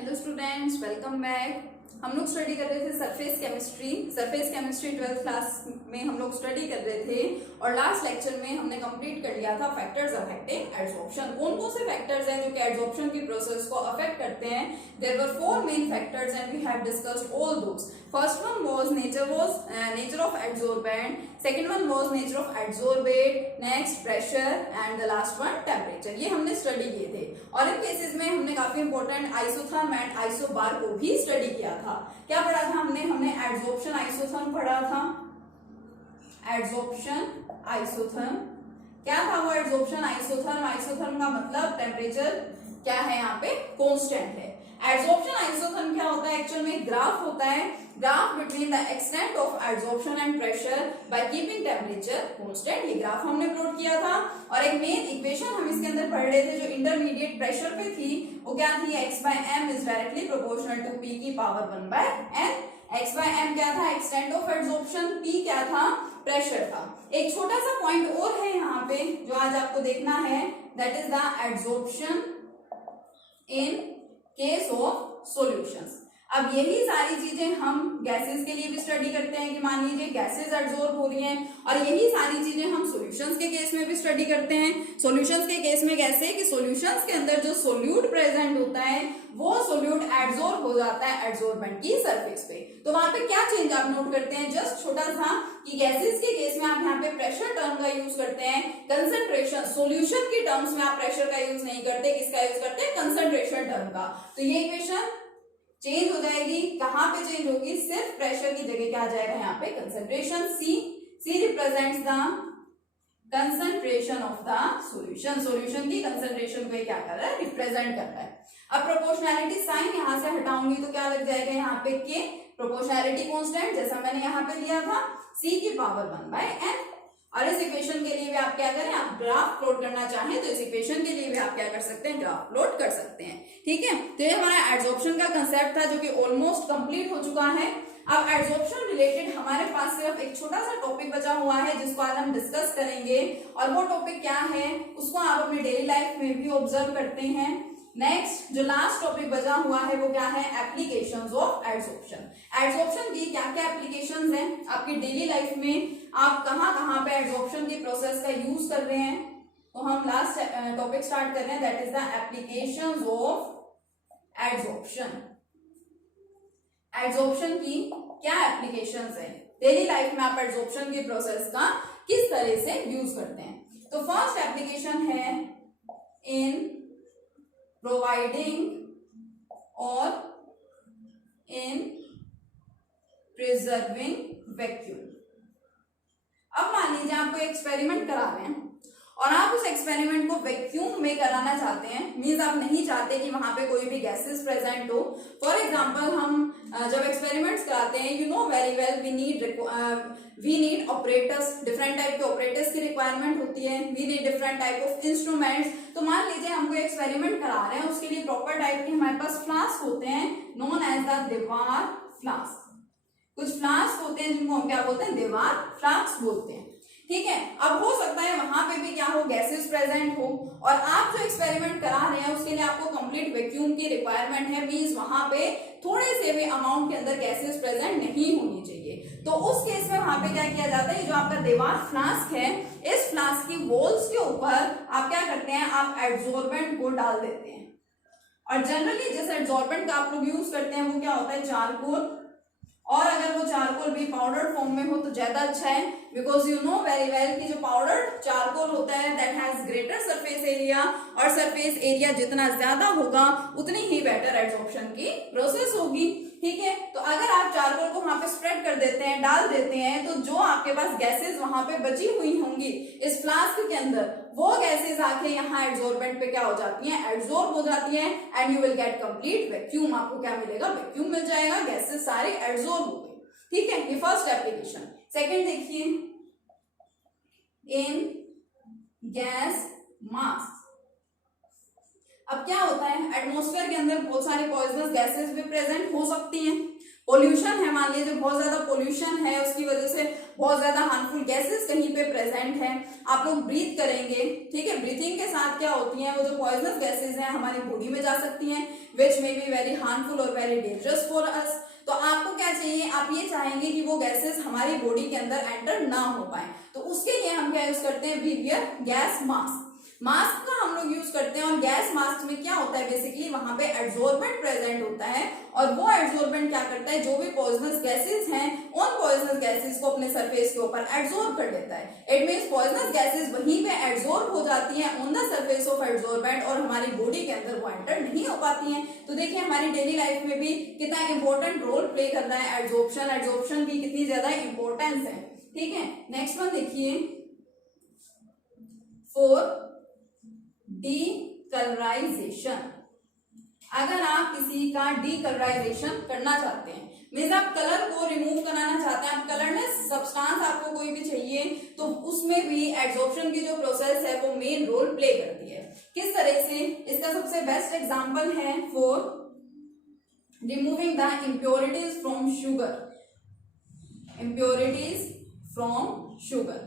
Hello students, welcome back. हम लोग study कर रहे थे सरफेस केमिस्ट्री 12th क्लास में हम लोग स्टडी कर रहे थे और लास्ट लेक्चर में हमने कंप्लीट कर लिया था फैक्टर्स अफेक्टिंग एड्सॉर्प्शन। कौन कौन से फैक्टर्स हैं जो कि एड्सॉर्प्शन की प्रोसेस को अफेक्ट करते हैं? There were 4 main factors and we have discussed all those. First one was nature of adsorbent, second one was nature of adsorbate, next pressure and the last one temperature. ये हमने study किए थे और इन cases में हमने काफी important isotherm and isobar को भी स्टडी किया था। क्या पढ़ा था हमने एड्सॉर्प्शन आइसोथर्म पढ़ा था। एड्सॉर्प्शन आइसोथर्म क्या था वो? एड्सॉर्प्शन आइसोथर्म का मतलब टेम्परेचर क्या है यहाँ पे? कांस्टेंट है। एड्सॉर्प्शन आइसोथर्म क्या होता है? एक्चुअल में ग्राफ होता है, graph between the extent of adsorption and pressure by keeping temperature constant. ये ग्राफ हमने प्लॉट किया था और एक मेन इक्वेशन हम इसके अंदर पढ़ रहे थे जो इंटरमीडिएट प्रेशर पे थी, वो क्या थी? x/m is directly proportional to p की पावर 1/n। x/m क्या था? एक्सटेंट ऑफ एड्सॉर्प्शन, p क्या था? प्रेशर था। एक छोटा सा पॉइंट और है यहाँ पे जो आज आपको देखना है, that is the adsorption in case of solutions. अब यही सारी चीजें हम गैसेस के लिए भी स्टडी करते हैं कि मान लीजिए गैसेस एब्जॉर्ब हो रही हैं, और यही सारी चीजें हम सॉल्यूशंस के केस में भी स्टडी करते हैं। सॉल्यूशंस के केस में कैसे कि सॉल्यूशंस के अंदर जो सोल्यूट प्रेजेंट होता है वो सोल्यूट एब्जॉर्ब हो जाता है एड्सॉर्बेंट की सरफेस पे। तो वहां पे क्या चेंज आप नोट करते हैं? जस्ट छोटा सा कि गैसेस के केस में आप यहाँ पे प्रेशर टर्म का यूज करते हैं, कंसंट्रेशन सॉल्यूशन की टर्म्स में आप प्रेशर का यूज नहीं करते, किसका यूज करते हैं? कंसंट्रेशन टर्म का। तो ये इक्वेशन चेंज हो जाएगी। कहां पे चेंज होगी? सिर्फ प्रेशर की जगह क्या आ जाएगा यहाँ पे? Concentration. C represents the concentration of the solution. Solution की कंसंट्रेशन को क्या कर रहा है? रिप्रेजेंट कर रहा है। अब प्रोपोर्शनैलिटी साइन यहां से हटाऊंगी तो क्या लग जाएगा यहाँ पे? के प्रोपोर्शनैलिटी कांस्टेंट जैसा मैंने यहाँ पे लिया था, c की पावर 1/n। और इस इक्वेशन के लिए भी आप क्या करें? आप ग्राफ प्लॉट करना चाहें तो इस इक्वेशन के लिए भी आप क्या कर सकते हैं? ग्राफ प्लॉट कर सकते हैं। ठीक है, तो ये हमारा एड्सॉर्प्शन का कंसेप्ट था जो कि ऑलमोस्ट कंप्लीट हो चुका है। अब एड्सॉर्प्शन रिलेटेड हमारे पास सिर्फ एक छोटा सा टॉपिक बचा हुआ है जिसको आज हम डिस्कस करेंगे, और वो टॉपिक क्या है उसको आप अपनी डेली लाइफ में भी ऑब्जर्व करते हैं। नेक्स्ट जो लास्ट टॉपिक बचा हुआ है वो क्या है? Applications of adsorption. एड्सॉर्प्शन की क्या क्या एप्लीकेशंस हैं आपकी डेली लाइफ में? आप कहां कहां पे एड्सॉर्प्शन की प्रोसेस का यूज कर रहे हैं? तो हम लास्ट टॉपिक स्टार्ट कर रहे हैं, that is the applications of adsorption. Adsorption की क्या एप्लीकेशंस है डेली लाइफ में? आप एड्सॉर्प्शन की प्रोसेस का किस तरह से यूज करते हैं? तो फर्स्ट एप्लीकेशन है इन प्रोवाइडिंग और इन प्रिजर्विंग वैक्यूम। अब मान लीजिए आपको एक्सपेरिमेंट करा रहे हैं और आप उस एक्सपेरिमेंट को वैक्यूम में कराना चाहते हैं, मींस आप नहीं चाहते कि वहां पे कोई भी गैसेस प्रेजेंट हो। फॉर एग्जांपल हम जब एक्सपेरिमेंट्स कराते हैं, you know very well, we need operators, different type के ऑपरेटर्स की रिक्वायरमेंट होती है, we need different type of instruments. तो मान लीजिए हम कोई एक्सपेरिमेंट करा रहे हैं, उसके लिए प्रॉपर टाइप के हमारे पास फ्लास्क होते हैं नोन एज द दीवार फ्लास्क। कुछ फ्लास्क होते हैं जिनको हम क्या बोलते हैं? दीवार फ्लास्क बोलते हैं। ठीक है, अब हो सकता है वहां पे भी क्या हो? गैसेस प्रेजेंट हो, और आप जो एक्सपेरिमेंट करा रहे हैं उसके लिए आपको कंप्लीट वैक्यूम की रिक्वायरमेंट है, मींस वहां पे थोड़े से भी अमाउंट के अंदर गैसेस प्रेजेंट नहीं होनी चाहिए। तो उस केस में वहां पे क्या किया जाता है? जो आपका दीवार फ्लास्क है, इस फ्लास्क की वॉल्स के ऊपर आप क्या करते हैं? आप एड्सॉर्बेंट को डाल देते हैं। और जनरली जिस एड्सॉर्बेंट का आप लोग यूज करते हैं वो क्या होता है? चारकोल। और अगर वो चारकोल भी पाउडर फॉर्म में हो तो ज्यादा अच्छा है, because you know very well कि जो पाउडर चारकोल होता है that has greater surface area, और सरफेस एरिया जितना ज्यादा होगा उतनी ही बेटर एड्सॉर्प्शन की प्रोसेस होगी। ठीक है, तो अगर आप चारकोल को वहां पे स्प्रेड कर देते हैं, डाल देते हैं, तो जो आपके पास गैसेस वहां पे बची हुई होंगी इस फ्लास्क के अंदर, वो गैसेस आके यहाँ एड्सॉर्बेंट पे क्या हो जाती हैं? एड्सॉर्ब हो जाती हैं, and you will get complete vacuum. आपको क्या मिलेगा? वैक्यूम मिल जाएगा, गैसेस सारे एड्सॉर्ब हो गए। ठीक है, ये फर्स्ट एप्लीकेशन। सेकेंड देखिए, इन गैस मास्क। अब क्या होता है? एटमॉस्फेयर के अंदर बहुत सारे पॉइजनस गैसेस भी प्रेजेंट हो सकती हैं। पोल्यूशन है, मान लीजिए बहुत ज्यादा पोल्यूशन है, उसकी वजह से बहुत ज्यादा हार्मफुल गैसेस कहीं पे प्रेजेंट है, आप लोग ब्रीथ करेंगे, ठीक है, ब्रीथिंग के साथ क्या होती है, वो जो पॉइजनस गैसेस हैं हमारी बॉडी में जा सकती हैं, विच मे बी वेरी हार्मफुल और वेरी डेंजरस फॉर अस। तो आपको क्या चाहिए, आप ये चाहेंगे कि वो गैसेस हमारी बॉडी के अंदर एंटर ना हो पाए, तो उसके लिए हम क्या यूज करते हैं, we wear gas mask. Mask का हम लोग यूज करते हैं, और गैस मास्क में क्या होता है, बेसिकली वहां पे एड्सॉर्बेंट प्रेजेंट होता है, और वो एड्सॉर्बेंट क्या करता है, जो भी पॉइजनस गैसेस हैं उन पॉइजनस गैसेस को अपने सरफेस के ऊपर एड्सॉर्ब कर लेता है। इट मींस पॉइजनस गैसेस वहीं पे एड्सॉर्ब हो जाती हैं on the surface of adsorbent, और हमारी बॉडी के अंदर वो एंटर नहीं हो पाती हैं। तो देखिए हमारी डेली लाइफ में भी कितना इंपॉर्टेंट रोल प्ले कर रहा है एड्सॉर्प्शन, एड्सॉर्प्शन की कितनी ज्यादा इंपॉर्टेंस है, ठीक है। नेक्स्ट वन देखिए, फोर डीकलराइजेशन। अगर आप किसी का डीकलराइजेशन करना चाहते हैं, मीन्स आप कलर को रिमूव कराना चाहते हैं, आप कलरलेस सब्सटेंस आपको कोई भी चाहिए, तो उसमें भी एड्सॉर्प्शन की जो प्रोसेस है वो मेन रोल प्ले करती है। किस तरह से, इसका सबसे बेस्ट एग्जांपल है for removing the impurities from sugar, impurities from sugar.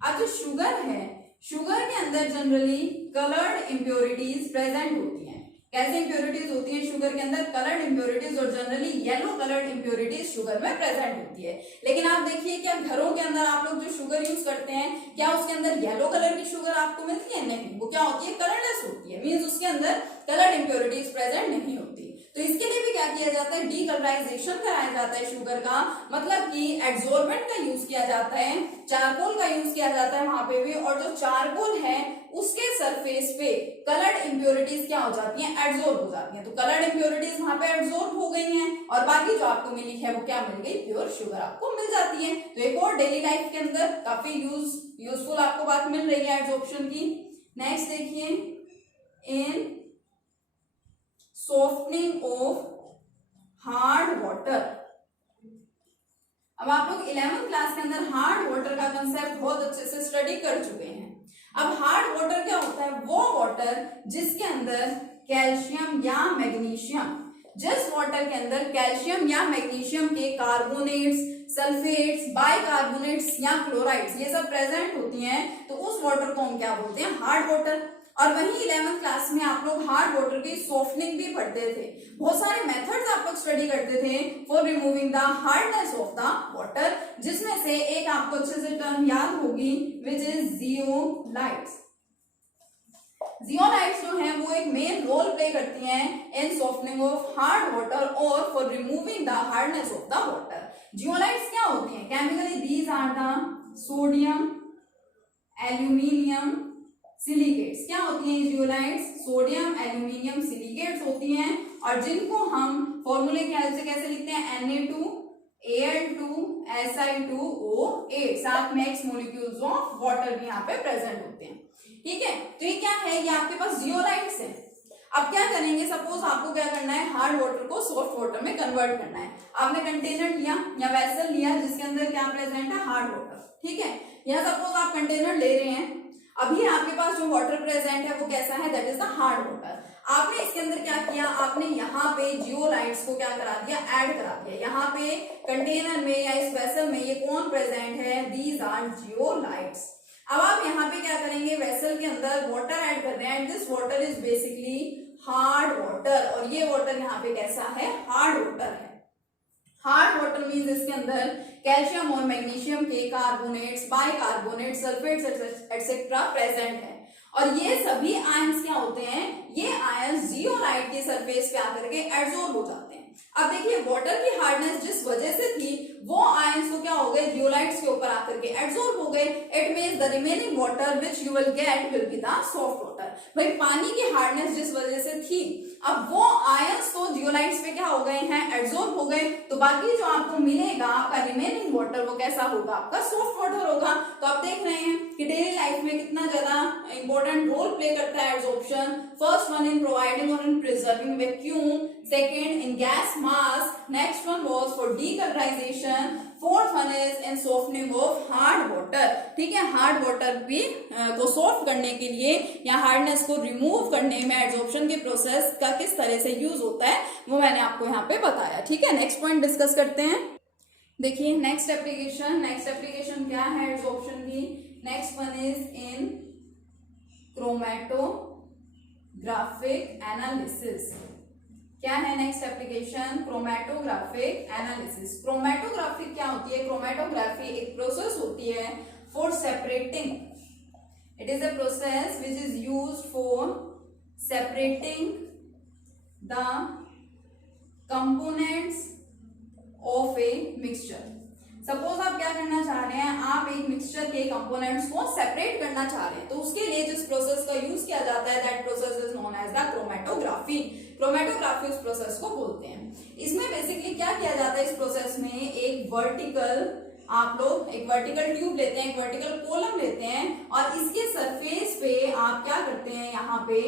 अब जो शुगर है, शुगर के अंदर जनरली कलर्ड इम्प्योरिटीज प्रेजेंट होती हैं। कैसे इम्प्योरिटीज होती हैं शुगर के अंदर, कलर्ड इम्प्योरिटीज, और generally yellow coloured impurities sugar में प्रेजेंट होती है। लेकिन आप देखिए क्या घरों के अंदर आप लोग जो शुगर यूज करते हैं, क्या उसके अंदर येलो कलर की शुगर आपको मिलती है? नहीं, वो क्या होती है, कलरलेस होती है, मीन्स उसके अंदर कलर्ड इम्प्योरिटीज प्रेजेंट नहीं होती। तो इसके लिए भी क्या किया जाता है, डीकलराइजेशन कराया जाता है शुगर का, मतलब कि एड्सॉर्बेंट का यूज किया जाता है, चारकोल का यूज किया जाता है वहां पे भी, और जो चारकोल है उसके सरफेस पे कलर्ड इम्प्योरिटीज क्या हो जाती हैं, एड्सॉर्ब हो जाती हैं। तो कलर्ड इम्प्योरिटीज वहां पे एड्सॉर्ब हो गई हैं, और बाकी जो आपको मिली है वो क्या मिल गई, प्योर शुगर आपको मिल जाती है। तो एक और डेली लाइफ के अंदर काफी यूजफुल आपको बात मिल रही है एड्सॉर्प्शन की। नेक्स्ट देखिए, इन सॉफ्टनिंग ऑफ हार्ड वाटर। अब आप लोग 11th क्लास के अंदर हार्ड वाटर का कंसेप्ट बहुत अच्छे से स्टडी कर चुके हैं। अब हार्ड वाटर क्या होता है, वो वाटर जिसके अंदर कैल्शियम या मैग्नीशियम, जिस वाटर के अंदर कैल्शियम या मैग्नीशियम के कार्बोनेट्स, सल्फेट्स, बाइकार्बोनेट्स या क्लोराइड्स ये सब प्रेजेंट होती हैं, तो उस वाटर को हम क्या बोलते हैं, हार्ड वाटर। और वहीं 11th क्लास में आप लोग हार्ड वाटर की सॉफ्टनिंग भी पढ़ते थे, बहुत सारे मेथड्स आप लोग स्टडी करते थे for removing the hardness of the water, जिसमें से एक आपको अच्छे से टर्म याद होगी, विच इज जियोलाइट्स। जियोलाइट्स जो है वो एक मेन रोल प्ले करती हैं in softening of hard water और for removing the hardness of the water. Zeolites क्या होती हैं, chemically these are the sodium, aluminium, silicates. क्या होती हैं जियोलाइट्स, सोडियम, एल्यूमिनियम, सिलिकेट्स होती हैं, और जिनको हम फॉर्मूले की हेल्प से कैसे लिखते हैं, Na2Al2Si2O8, साथ में X मॉलिक्यूल्स ऑफ वाटर भी यहाँ पे प्रेजेंट होते हैं, ठीक है। तो ये क्या है, ये आपके पास जियोलाइट्स है। अब क्या करेंगे, सपोज आपको क्या करना है, हार्ड वाटर को सॉफ्ट वाटर में कन्वर्ट करना है। आपने कंटेनर लिया या वेसल लिया जिसके अंदर क्या प्रेजेंट है, हार्ड वाटर, ठीक है। यहाँ सपोज आप कंटेनर ले रहे हैं, अभी आपके पास जो वाटर प्रेजेंट है वो कैसा है, that is the hard water. आपने इसके अंदर क्या किया, आपने यहाँ पे जियोलाइट्स को क्या करा दिया, ऐड करा दिया। यहाँ पे कंटेनर में या इस वेसल में ये कौन प्रेजेंट है, दीज आर जियोलाइट्स। अब आप यहाँ पे क्या करेंगे, वेसल के अंदर वाटर ऐड कर रहे हैं, and this water is basically hard water, और ये वाटर यहाँ पे कैसा है, हार्ड वाटर है। हार्ड वाटर मीन्स इसके अंदर कैल्शियम और मैग्नीशियम के carbonates, bicarbonates, sulphates etcetera present है, और ये सभी आयंस क्या होते हैं, ये आयंस जियोलाइट के सरफेस पे आकर के एब्जॉर्ब हो जाते हैं। अब देखिए वाटर की हार्डनेस जिस वजह से थी, वो आयंस तो क्या हो गए, जियोलाइट्स के ऊपर आकर के एब्जॉर्ब हो गए। It means the remaining water which you will get will be the soft water. भाई पानी की हार्डनेस जिस वजह से थी, अब वो आयंस तो जियोलाइट्स पे क्या हो गए हैं, एब्जॉर्ब हो गए, तो बाकी जो आपको मिलेगा आपका रिमेनिंग वाटर वो कैसा होगा, आपका सॉफ्ट वाटर होगा। तो आप देख रहे हैं कि डेली लाइफ में कितना ज्यादा इंपॉर्टेंट रोल प्ले करता है absorption. First one in providing और in preserving vacuum, second in gas mass, next one was for decolorization, fourth one is in softening of hard water. ठीक है, हार्ड वाटर भी को सॉफ्ट करने के लिए या हार्डनेस को रिमूव करने में एड्सॉर्प्शन के प्रोसेस का किस तरह से यूज होता है वो मैंने आपको यहाँ पे बताया. ठीक है, नेक्स्ट पॉइंट डिस्कस करते हैं. देखिए नेक्स्ट एप्लीकेशन क्या है एड्सॉर्प्शन की. Next one is in chromatographic analysis. क्या है next application? Chromatographic analysis. Chromatographic क्या होती है? क्रोमैटोग्राफी एक प्रोसेस होती है for separating. It is a process which is used for separating the components of a mixture. Suppose आप क्या करना चाह रहे हैं, आप एक मिक्सचर के कंपोनेंट्स को सेपरेट करना चाह रहे हैं, तो उसके लिए जिस प्रोसेस का यूज किया जाता है that process is known as the chromatography. Chromatography उस प्रोसेस को बोलते हैं. इसमें बेसिकली क्या किया जाता है, इस प्रोसेस में एक वर्टिकल ट्यूब लेते हैं, एक वर्टिकल कॉलम लेते हैं और इसके सरफेस पे आप क्या करते हैं, यहाँ पे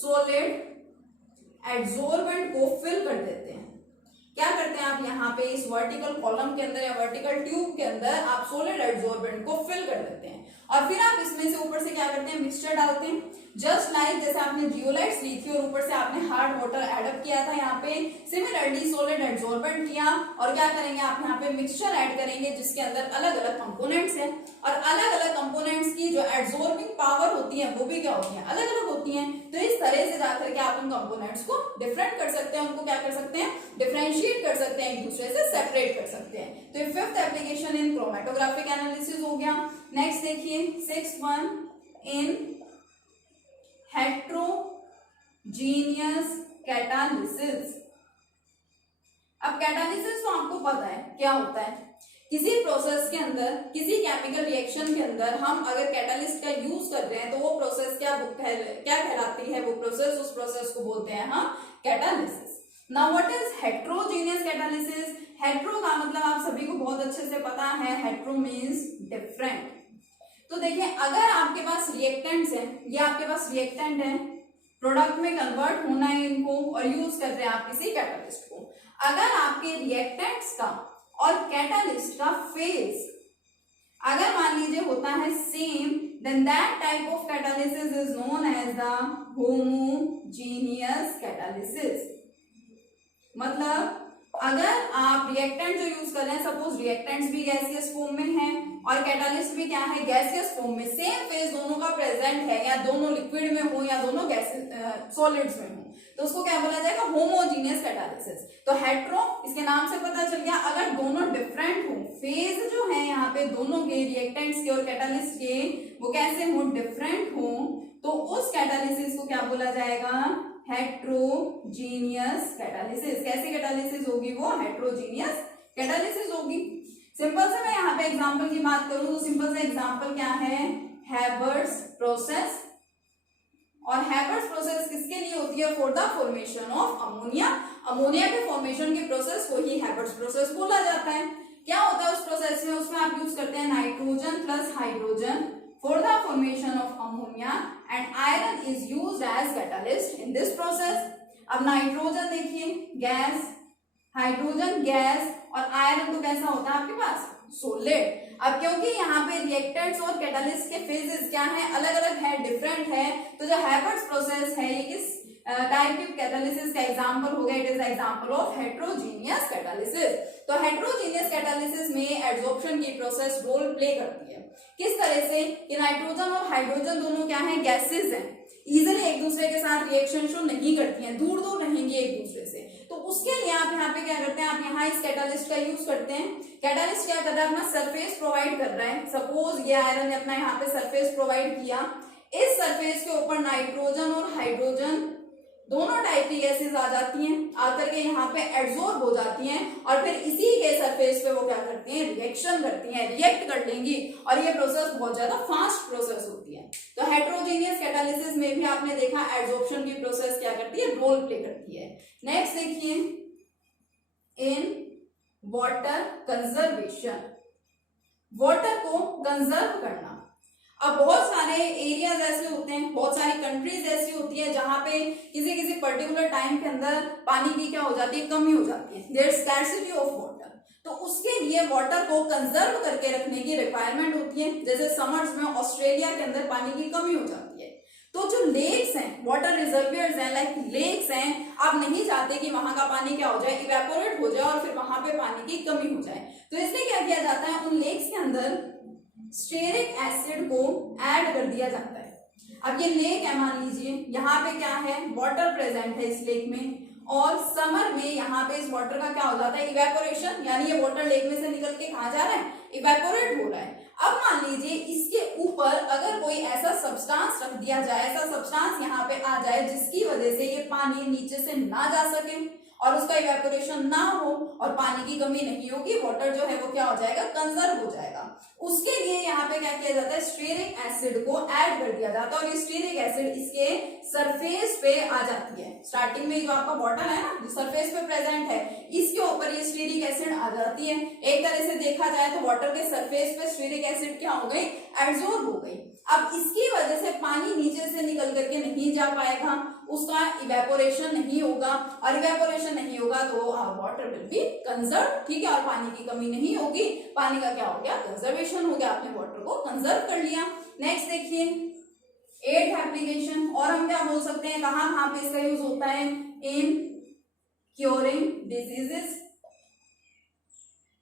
सॉलिड एड्सॉर्बेंट को फिल कर देते हैं. क्या करते हैं आप यहाँ पे इस वर्टिकल कॉलम के अंदर या वर्टिकल ट्यूब के अंदर आप सॉलिड एड्सॉर्बेंट को फिल कर देते हैं और फिर आप इसमें से ऊपर से क्या करते हैं, मिक्सचर डालते हैं. जस्ट लाइक जैसे आपने जियोलाइट्स ली थी और ऊपर से आपने हार्ड वाटर एडअप किया था यहाँ पे, सिमिलरली सॉलिड एड्सॉर्बेंट किया और क्या करेंगे आप यहाँ पे मिक्सचर ऐड करेंगे जिसके अंदर अलग अलग कंपोनेंट्स हैं और अलग अलग कंपोनेंट्स की जो एड्सॉर्बिंग पावर होती है वो भी क्या होती है, अलग अलग होती है. तो इस तरह से जाकर के आप उन कंपोनेंट्स को डिफरेंट कर सकते हैं, उनको क्या कर सकते हैं, डिफरेंशिएट कर सकते हैं, एक दूसरे से सेपरेट कर सकते हैं. तो ये fifth application in chromatographic analysis हो गया. नेक्स्ट देखिए sixth one in heterogeneous catalysis. अब कैटालिसिस तो आपको पता है क्या होता है. किसी प्रोसेस के अंदर, किसी केमिकल रिएक्शन के अंदर हम अगर कैटालिस्ट का यूज कर रहे हैं तो वो प्रोसेस क्या कहलाती है, वो प्रोसेस, उस प्रोसेस को बोलते हैं हम catalysis. Now what is heterogeneous catalysis? Hetero का मतलब आप सभी को बहुत अच्छे से पता है, हेट्रो मीन्स डिफरेंट. तो देखिए अगर आपके पास रिएक्टेंट्स हैं, ये आपके पास रिएक्टेंट है, प्रोडक्ट में कन्वर्ट होना है इनको और यूज कर रहे हैं आप किसी कैटालिस्ट को. अगर आपके रिएक्टेंट्स का और कैटालिस्ट का फेज अगर मान लीजिए होता है same, then that type of catalysis is known as the homogeneous catalysis. मतलब अगर आप रिएक्टेंट जो यूज कर रहे हैं, सपोज रिएक्टेंट्स भी गैसियस फॉर्म में हैं और कैटालिस्ट भी क्या है, गैसियस फॉर्म में, सेम फेज दोनों का प्रेजेंट है या दोनों लिक्विड में हो या दोनों सॉलिड्स में हो, तो उसको क्या बोला जाएगा, होमोजीनियस कैटालिसिस. तो हेट्रो इसके नाम से पता चल गया, अगर दोनों डिफरेंट हो, फेज जो है यहाँ पे दोनों के, रिएक्टेंट्स के और कैटालिस्ट के, वो कैसे हो, डिफरेंट हो, तो उस कैटालिसिस को क्या बोला जाएगा, हेट्रोजीनियस कैटालिसिस. कैसी कैटालिसिस होगी वो, हेट्रोजीनियस कैटालिसिस होगी. सिंपल से मैं यहाँ पे एग्जांपल की बात करूं तो सिंपल से एग्जांपल क्या है, हैबर्स प्रोसेस. और हैबर्स प्रोसेस किसके लिए होती है, for the formation of ammonia. Ammonia के फॉर्मेशन के प्रोसेस को ही हैबर्स प्रोसेस बोला जाता है. क्या होता है उस प्रोसेस में, उसमें आप यूज करते हैं nitrogen plus hydrogen for the formation of ammonia and iron is used as catalyst in this process. अब नाइट्रोजन देखिए गैस, हाइड्रोजन गैस और आयरन तो कैसा होता है आपके पास, सॉलिड. अब क्योंकि यहाँ पे रिएक्टेंट्स और कैटालिस्ट के फेजेस क्या है, अलग अलग है, डिफरेंट है, तो जो हैबर्स प्रोसेस है ये किस टाइप की कैटालिसिस का एग्जांपल हो गया, it is example of heterogeneous catalysis. तो हेट्रोजीनियस कैटालिसिस में एड्सॉर्प्शन की प्रोसेस रोल प्ले करती है. किस तरह से कि नाइट्रोजन और हाइड्रोजन दोनों क्या है, गैसेस हैं, इजीली एक दूसरे के साथ रिएक्शन शो नहीं करती हैं, दूर दूर रहेंगी एक दूसरे से. तो उसके लिए आप यहाँ पे क्या करते हैं, आप यहाँ इस कैटालिस्ट का यूज करते हैं. कैटालिस्ट क्या कर रहा है, अपना सरफेस प्रोवाइड कर रहा है. सपोज ये आयरन ने अपना यहाँ पे सरफेस प्रोवाइड किया, इस सरफेस के ऊपर नाइट्रोजन और हाइड्रोजन दोनों टाइप की गैसेस आ जाती हैं, आकर के यहाँ पे एब्जॉर्ब हो जाती हैं और फिर इसी के सरफेस पे वो क्या करती हैं, रिएक्शन करती हैं, रिएक्ट कर लेंगी और ये प्रोसेस बहुत ज्यादा फास्ट प्रोसेस होती है. तो हेट्रोजीनियस कैटालिसिस में भी आपने देखा एब्जॉर्प्शन की प्रोसेस क्या करती है, रोल प्ले करती है. नेक्स्ट देखिए इन वाटर कंजर्वेशन, वाटर को कंजर्व करना. अब बहुत सारे एरियाज ऐसे होते हैं, बहुत सारी कंट्रीज ऐसी होती है जहां पे किसी किसी पर्टिकुलर टाइम के अंदर पानी की क्या हो जाती है, कमी हो जाती है, देयर स्कैर्सिटी ऑफ वाटर। तो उसके लिए वाटर को कंजर्व करके रखने की रिक्वायरमेंट होती है। जैसे समर्स में ऑस्ट्रेलिया के अंदर पानी की कमी हो जाती है, तो जो लेक्स हैं, वाटर रिजर्वियर्स हैं, लाइक लेक्स हैं, आप नहीं चाहते कि वहां का पानी क्या हो जाए, इवेपोरेट हो जाए और फिर वहां पे पानी की कमी हो जाए। तो इसलिए क्या किया जाता है, उन लेक्स के अंदर स्टेरिक एसिड को ऐड कर दिया जाता है। अब ये लेक है, मान लीजिए यहाँ पे क्या है, वाटर प्रेजेंट है इस लेक में, और समर में यहाँ पे इस वाटर का क्या हो जाता है, इवेपोरेशन, यानी ये वाटर लेक में से निकल के कहाँ जा रहा है, इवेपोरेट हो रहा है। अब मान लीजिए इसके ऊपर अगर कोई ऐसा सब्सटेंस रख दिया जाए, ऐसा सब्सटेंस यहाँ पे आ जाए जिसकी वजह से ये पानी नीचे से ना जा सके और उसका इवेपोरेशन ना हो और पानी की कमी नहीं होगी, वाटर जो है वो क्या हो जाएगा, कंजर्व हो जाएगा। उसके लिए यहाँ पे क्या किया जाता है, स्टीयरिक एसिड को ऐड कर दिया जाता है और ये स्टीयरिक एसिड इसके सरफेस पे आ जाती है। स्टार्टिंग में जो आपका बॉटल है ना, जो सरफेस पे प्रेजेंट है, इसके ऊपर ये स्टीयरिक एसिड आ जाती है। एक तरह से देखा जाए तो वाटर के सरफेस पे स्टीयरिक एसिड क्या हो गई, एब्जॉर्ब हो गई। अब इसकी वजह से पानी नीचे से निकल करके नहीं जा पाएगा, उसका इवेपोरेशन नहीं होगा, और इवेपोरेशन नहीं होगा तो वाटर विल बी कंजर्व, ठीक है, और पानी की कमी नहीं होगी, पानी का क्या हो गया, कंजर्वेशन हो गया, आपने वाटर को कंजर्व कर लिया। नेक्स्ट देखिए 8th एप्लीकेशन, और हम क्या बोल सकते हैं, कहाँ पे इसका यूज होता है, इन क्योरिंग डिजीजेस,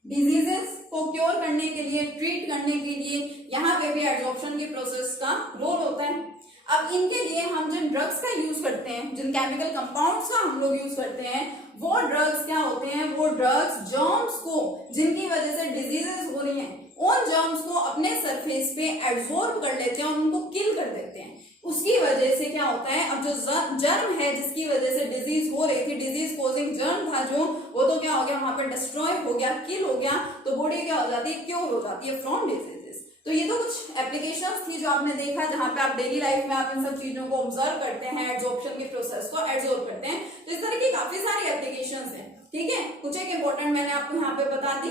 डिजीजेस को क्योर करने के लिए, ट्रीट करने के लिए यहाँ पे भी एडजॉर्प्शन के प्रोसेस का रोल होता है। अब इनके लिए हम जिन ड्रग्स का यूज करते हैं, जिन केमिकल कंपाउंड्स का हम लोग यूज करते हैं, वो ड्रग्स क्या होते हैं, वो ड्रग्स जर्म्स को, जिनकी वजह से डिजीजेस हो रही हैं, उन जर्म्स को अपने सरफेस पे एब्जॉर्ब कर लेते हैं और उनको किल कर देते हैं। उसकी वजह से क्या होता है, अब जो जर्म है जिसकी वजह से डिजीज हो रही थी, डिजीज कोजिंग जर्म था जो, वो तो क्या हो गया, वहां पर डिस्ट्रॉय हो गया, किल हो गया, तो बॉडी क्या हो जाती है, क्योर हो जाती है फ्रॉम डिजीजेस। तो ये तो कुछ एप्लीकेशंस थी जो आपने देखा, जहां पे आप डेली लाइफ में आप इन सब चीजों को ऑब्जर्व करते हैं, एब्जॉर्प्शन के प्रोसेस को एब्जॉर्ब करते हैं। तो इस तरह की काफी सारी एप्लीकेशंस हैं, ठीक है। कुछ एक इंपॉर्टेंट मैंने आपको यहाँ पे बता दी,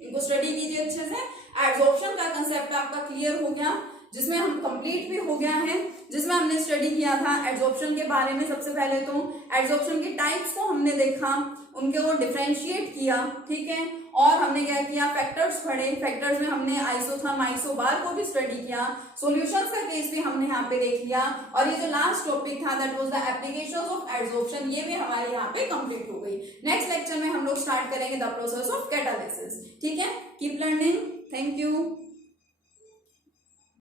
इनको स्टडी कीजिए अच्छे से। एब्जॉर्प्शन का कंसेप्ट आपका क्लियर हो गया, जिसमें हम कंप्लीट भी हो गया है, जिसमें हमने स्टडी किया था एब्जॉर्प्शन के बारे में। सबसे पहले तो एब्जॉर्प्शन के टाइप्स को हमने देखा, उनके को डिफरेंशिएट किया, ठीक है, और हमने क्या किया, फैक्टर्स पढ़े, फैक्टर्स में हमने आइसोथर्म, आइसोबार को भी स्टडी किया, सॉल्यूशंस का केस भी हमने यहाँ पे देख लिया, और ये जो लास्ट टॉपिक था that was the applications of absorption, ये भी हमारे यहाँ पे कंप्लीट हो गई। नेक्स्ट लेक्चर में हम लोग स्टार्ट करेंगे द प्रोसेस ऑफ कैटालिसिस, ठीक है। Keep learning, thank you.